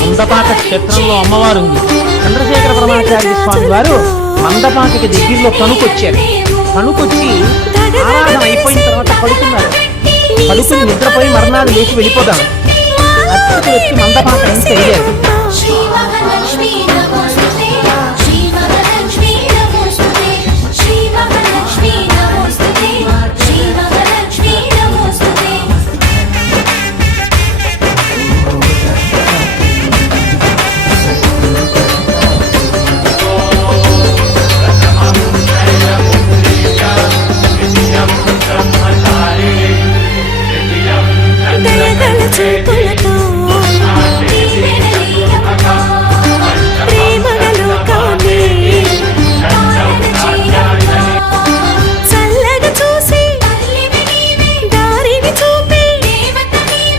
మందపాక క్షేత్రంలో అమ్మవారు ఉంది. చంద్రశేఖర పరమాచార్య స్వామి వారు మందపాకకి దగ్గరలో కనుకొచ్చారు. కనుకొచ్చి ఆరాధన అయిపోయిన తర్వాత పడుకున్నారు. పడుకుని నిద్రపోయి మర్నాడు లేచి వెళ్ళిపోదాం. అర్చకులు వచ్చి మందపాక నుంచి అడిగారు. దయగల చూపు